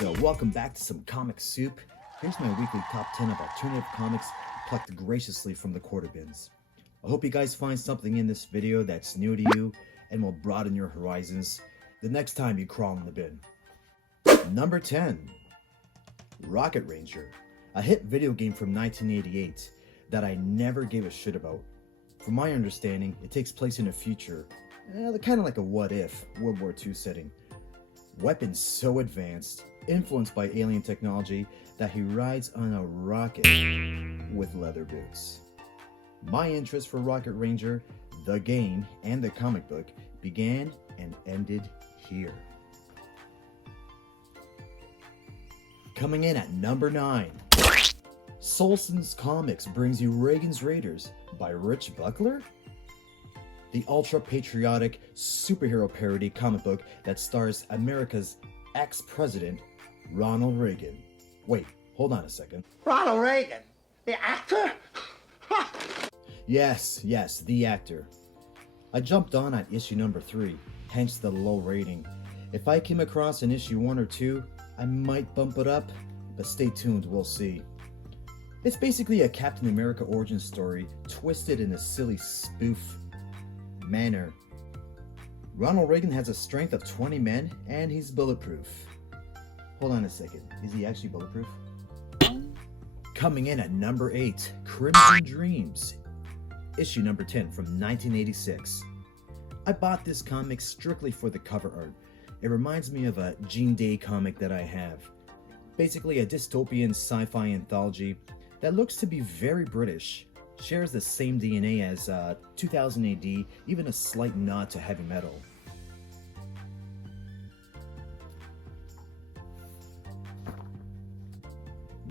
guys, welcome back to some comic soup. Here's my weekly top 10 of alternative comics plucked graciously from the quarter bins. I hope you guys find something in this video that's new to you and will broaden your horizons the next time you crawl in the bin. Number 10. Rocket Ranger, a hit video game from 1988 that I never gave a shit about. From my understanding, it takes place in a future, kind of like a what-if World War II setting. Weapons so advanced, influenced by alien technology, that he rides on a rocket with leather boots. My interest for Rocket Ranger, the game, and the comic book began and ended here. Coming in at number 9. Solson's Comics brings you Reagans Raiders by Rich Buckler? The ultra-patriotic superhero parody comic book that stars America's ex-president, Ronald Reagan. Wait, hold on a second. Ronald Reagan? The actor? Yes, the actor. I jumped on at issue number 3, hence the low rating. If I came across an issue 1 or 2, I might bump it up, but stay tuned, we'll see. It's basically a Captain America origin story twisted in a silly spoof manner. Ronald Reagan has a strength of 20 men and he's bulletproof. Hold on a second, is he actually bulletproof? Coming in at number 8, Crimson Dreams, issue number 10 from 1986. I bought this comic strictly for the cover art. It reminds me of a Jean Day comic that I have. Basically a dystopian sci-fi anthology that looks to be very British, shares the same DNA as 2000 AD, even a slight nod to heavy metal.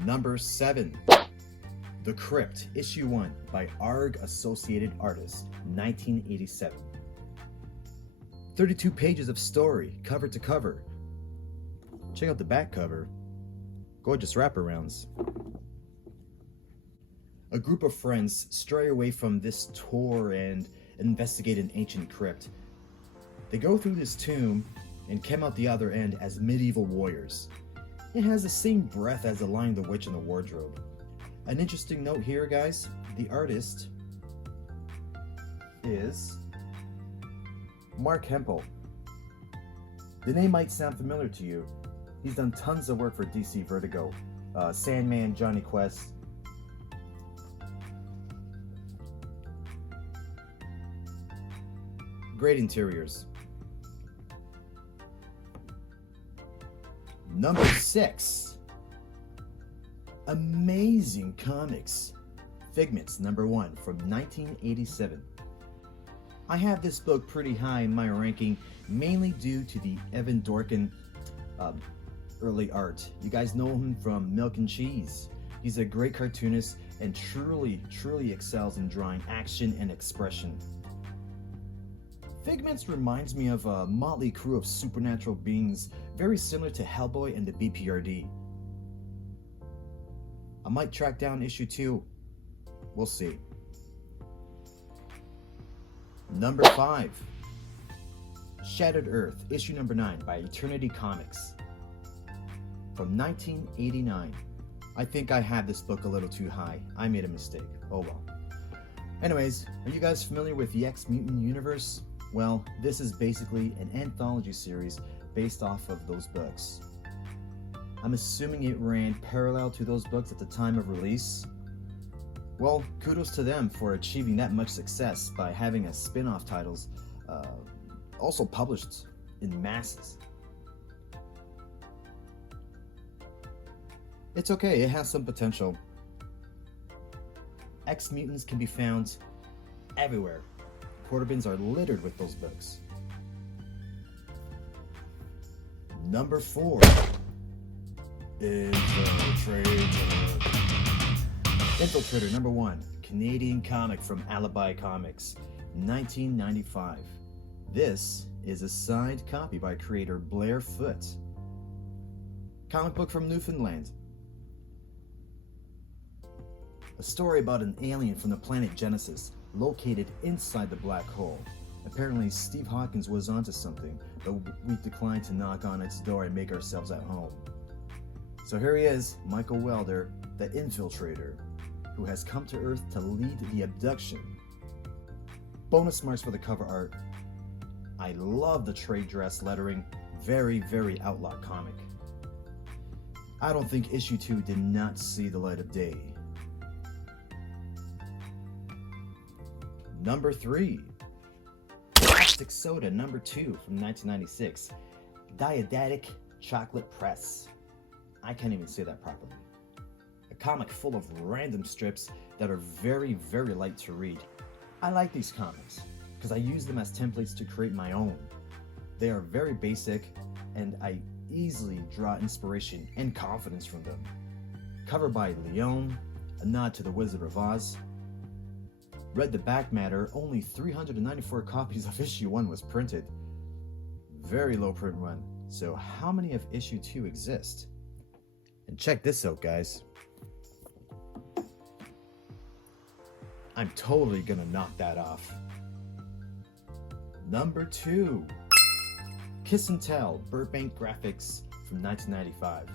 Number 7. The Crypt, issue 1 by ARG Associated Artists, 1987. 32 pages of story, cover to cover. Check out the back cover. Gorgeous wraparounds. A group of friends stray away from this tour and investigate an ancient crypt. They go through this tomb and come out the other end as medieval warriors. It has the same breath as The Lion, the Witch, and the Wardrobe. An interesting note here, guys, the artist is Mark Hempel. The name might sound familiar to you. He's done tons of work for DC Vertigo, Sandman, Johnny Quest. Great interiors. Number 6. Amazing Comics. Figments, number 1 from 1987. I have this book pretty high in my ranking, mainly due to the Evan Dorkin early art. You guys know him from Milk and Cheese. He's a great cartoonist and truly excels in drawing action and expression. Figments reminds me of a motley crew of supernatural beings, very similar to Hellboy and the BPRD. I might track down issue 2. We'll see. Number 5. Shattered Earth, issue number 9 by Eternity Comics. From 1989. I think I have this book a little too high. I made a mistake. Oh well. Anyways, are you guys familiar with the X-Mutant universe? Well, this is basically an anthology series based off of those books. I'm assuming it ran parallel to those books at the time of release. Well, kudos to them for achieving that much success by having a spin-off titles also published in masses. It's okay, it has some potential. X-Mutants can be found everywhere. Quarter bins are littered with those books. Number 4. Infiltrator number 1, Canadian comic from Alibi Comics, 1995. This is a signed copy by creator Blair Foote. Comic book from Newfoundland. A story about an alien from the planet Genesis, located inside the black hole. Apparently, Steve Hawkins was onto something, but we declined to knock on its door and make ourselves at home. So here he is, Michael Welder, the infiltrator, who has come to Earth to lead the abduction. Bonus marks for the cover art. I love the trade dress lettering. Very, very outlaw comic. I don't think issue 2 did not see the light of day. Number 3. Plastic Soda number 2 from 1996. Diegetic Chocolate Press. I can't even say that properly. A comic full of random strips that are very, very light to read. I like these comics because I use them as templates to create my own. They are very basic and I easily draw inspiration and confidence from them. Cover by Leon, a nod to the Wizard of Oz. Read the back matter, only 394 copies of issue 1 was printed. Very low print run, so how many of issue 2 exist? And check this out, guys. I'm totally gonna knock that off. Number 2. Kiss and Tell, Burbank Graphics from 1995.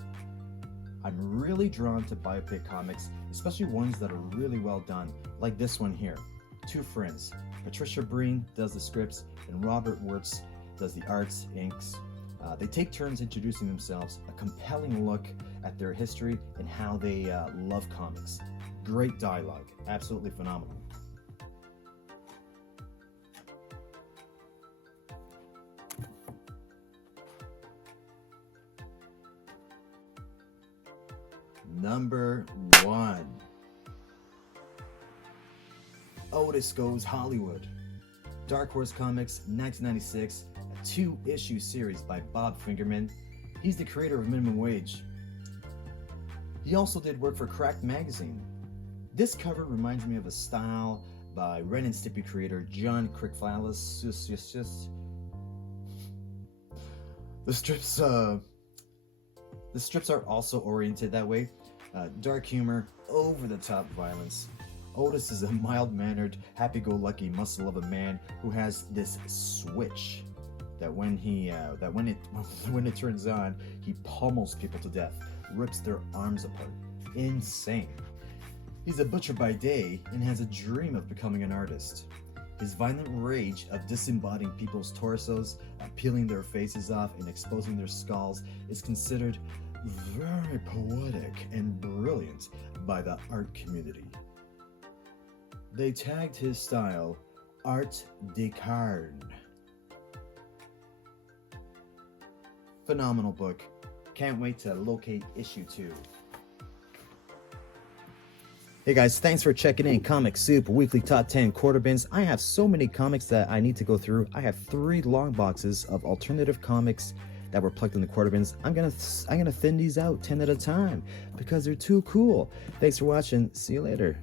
I'm really drawn to biopic comics, especially ones that are really well done, like this one here. Two friends. Patricia Breen does the scripts, and Robert Wirtz does the arts, inks. They take turns introducing themselves, a compelling look at their history and how they love comics. Great dialogue, absolutely phenomenal. Number 1. Otis Goes Hollywood. Dark Horse Comics, 1996, a 2-issue series by Bob Fingerman. He's the creator of Minimum Wage. He also did work for Cracked Magazine. This cover reminds me of a style by Ren and Stimpy creator John Crickfalis. The strips are also oriented that way. Dark humor, over-the-top violence. Otis is a mild-mannered, happy-go-lucky muscle of a man who has this switch that when it turns on, he pummels people to death, rips their arms apart. Insane. He's a butcher by day and has a dream of becoming an artist. His violent rage of disembodying people's torsos, peeling their faces off and exposing their skulls is considered very poetic and brilliant by the art community. They tagged his style Art Decarne. Phenomenal book. Can't wait to locate issue 2. Hey guys, thanks for checking in Comic Soup Weekly Top 10 Quarter Bins. I have so many comics that I need to go through. I have 3 long boxes of alternative comics that were plugged in the quarter bins. I'm gonna thin these out 10 at a time because they're too cool. Thanks for watching. See you later.